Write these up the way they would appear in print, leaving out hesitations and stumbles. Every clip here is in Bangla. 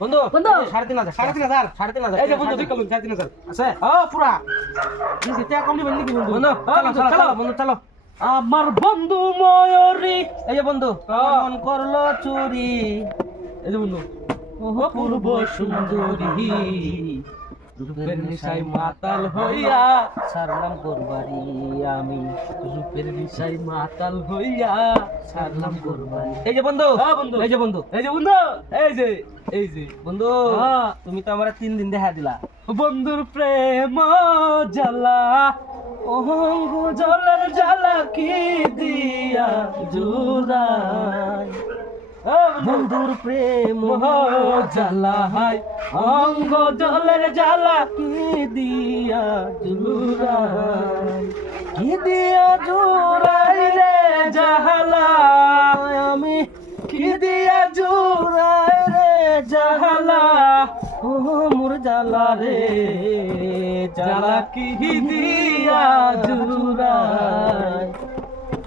বন্ধু বন্ধু 3,500 3,500 3,500 এই যে বন্ধু ঠিক করলাম 3,500 আছে পুরা যেটা কম নিবেন নাকি বন্ধু বন্ধু চলো চলো চলো বন্ধু চলো আমার বন্ধু ময়ূরী এই যে বন্ধু মন করলো চুরি এই যে বন্ধু অপূর্ব সুন্দরী রূপের নিশায় মাতাল হইয়া সারলাম কোরবানি আমি রূপের নিশায় মাতাল হইয়া সারলাম কোরবানি এই যে বন্ধু বন্ধু এই যে বন্ধু এই যে বন্ধু এই যে বন্ধু হ্যাঁ। তুমি তো আমার 3 দিন দেখা দিলা বন্ধুর প্রেম জ্বালা অহঙ্গ জলের জ্বালা কি দিয়া জুড়াই বন্ধুর প্রেম জ্বালা হাই অঙ্গ জলের জ্বালা কি দিয়া জুড়াই কি দিয়া জুড়াই রে জাহালা আমি কি দিয়া জুড়াই রে জাহালা ও মোর জ্বালা রে জ্বালা কি দিয়া জুড়াই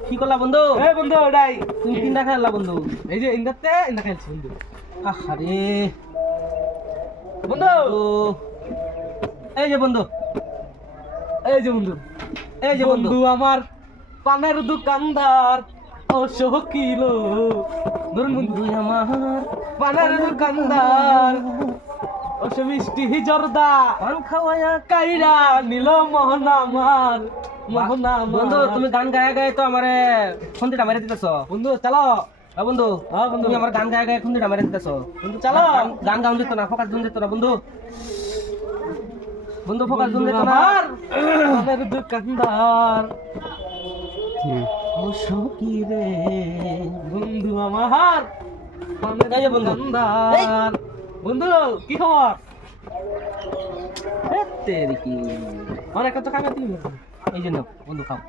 কি করলা বন্ধু এ বন্ধু ওটাই তুমি 3টা খেললা বন্ধু এই যে ইন্দাতে ইন্দা খেলছি বন্ধু আরে বন্ধু এই যে বন্ধু এই যে বন্ধু এই যে বন্ধু বন্ধু আমার পানের দোকানদার ও শকিল ধরুন বন্ধু তুই আমার পানের দোকানদার ও সে মিষ্টি জর্দা পান খাওয়ায়া কাইরা নিল মোহন আমার মোহন বন্ধু তুমি গান গায়া গায়ে তো আমারে খুন্তিটা মেরে দিতেছ বন্ধু চালো বন্ধু বন্ধু তুমি আমার গান গায়া গায়ে খুন্তিটা মেরে দিতেছ বন্ধু চালো গান গাউন দিত না ফোকাস দিত না বন্ধু বন্ধু ফোকাস দিত না আমার পানের দোকানদার ও সখী রে বন্ধু আমার পানের এই যে বন্ধু। দোকানদার বন্ধু কি খবর তেরি কি অনেক তো কামে তুমি এই জন্য বন্ধু খাও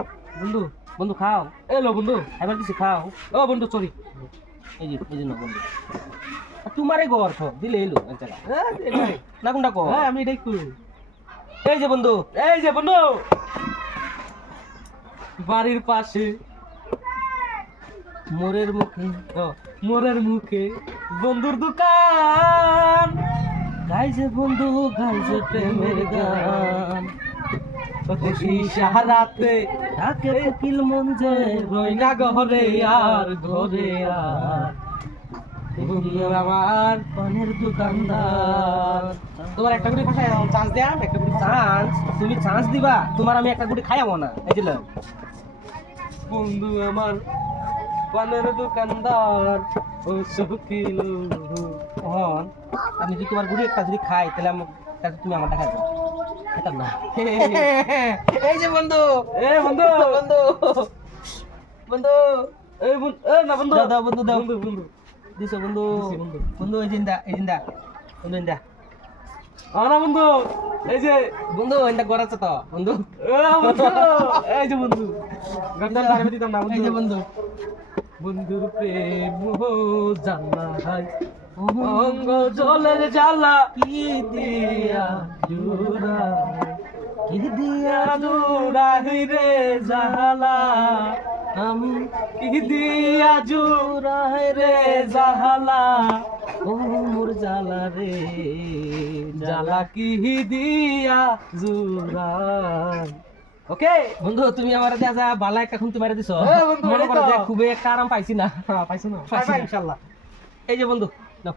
বন্ধু বন্ধু খাও এলো বন্ধু এবার কিছু খাও ও বন্ধু সরি এই জন্য বন্ধু তোমারে গর সব দিলে এলো এক জায়গা না কোনটা কো হ্যাঁ আমি এটাই করি এই যে বন্ধু এই যে বন্ধু বাড়ির পাশে মোরের মুখে মোরের মুখে বন্ধুর দোকান গাইছে বন্ধু গাইছে প্রেমের গান দেখি সাহারাতে ডাকে কোকিল মন যে রইনা ঘরে আর ঘরে আর বন্ধু আমার পানের দোকানদার তোমার একটা করে পাঠাই চান্স দেয়া একটা করে চান্স তুমি চান্স দিবা তোমার আমি একটা গুটি খাইয়াবো না এই যে লও। বন্ধু আমার পানের দোকানদার ও শকিল হন আমি যদি তোমার গুটি একটা যদি খাই তাহলে তাহলে তুমি আমার দেখাই দাও এটা না এই যে বন্ধু এ বন্ধু বন্ধু বন্ধু এই বন্ধু এ না বন্ধু দাও দাও বন্ধু দাও বন্ধু বন্ধু দিছো বন্ধু দিছি বন্ধু। বন্ধু এই জিন্দা বন্ধু ইন্দা আনা বন্ধু এই যে বন্ধু ইন্দা গড়াচ্ছে তো বন্ধু এ বন্ধু এই যে বন্ধু গন্ডার ধারে দিতাম না এই যে বন্ধু বন্ধু বন্ধুর প্রেম জানা হাই অঙ্গ জলের জ্বালা কি দিয়া জুড়া কি দিয়া জুড়াই রে জাহালা আমি কি দিয়া জুড়াই রে জাহালা ও মোর জ্বালা রে জ্বালা কি দিয়া জুড়াই ওকে বন্ধু তুমি আমার দেখা বালা একটা খুন তোমার দিছো এ বন্ধু, মনে এই করো তো। যে খুবই একটা আরাম পাইছি না পাইছো না পাইছি না। ইনশাআল্লাহ এই যে বন্ধু নাও।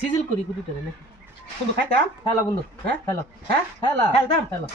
সিজিল করি কুটিটা নাকি বন্ধু খাইতাম খেলা বন্ধু হ্যাঁ খেলো হ্যাঁ খেলা খেলতাম খেলো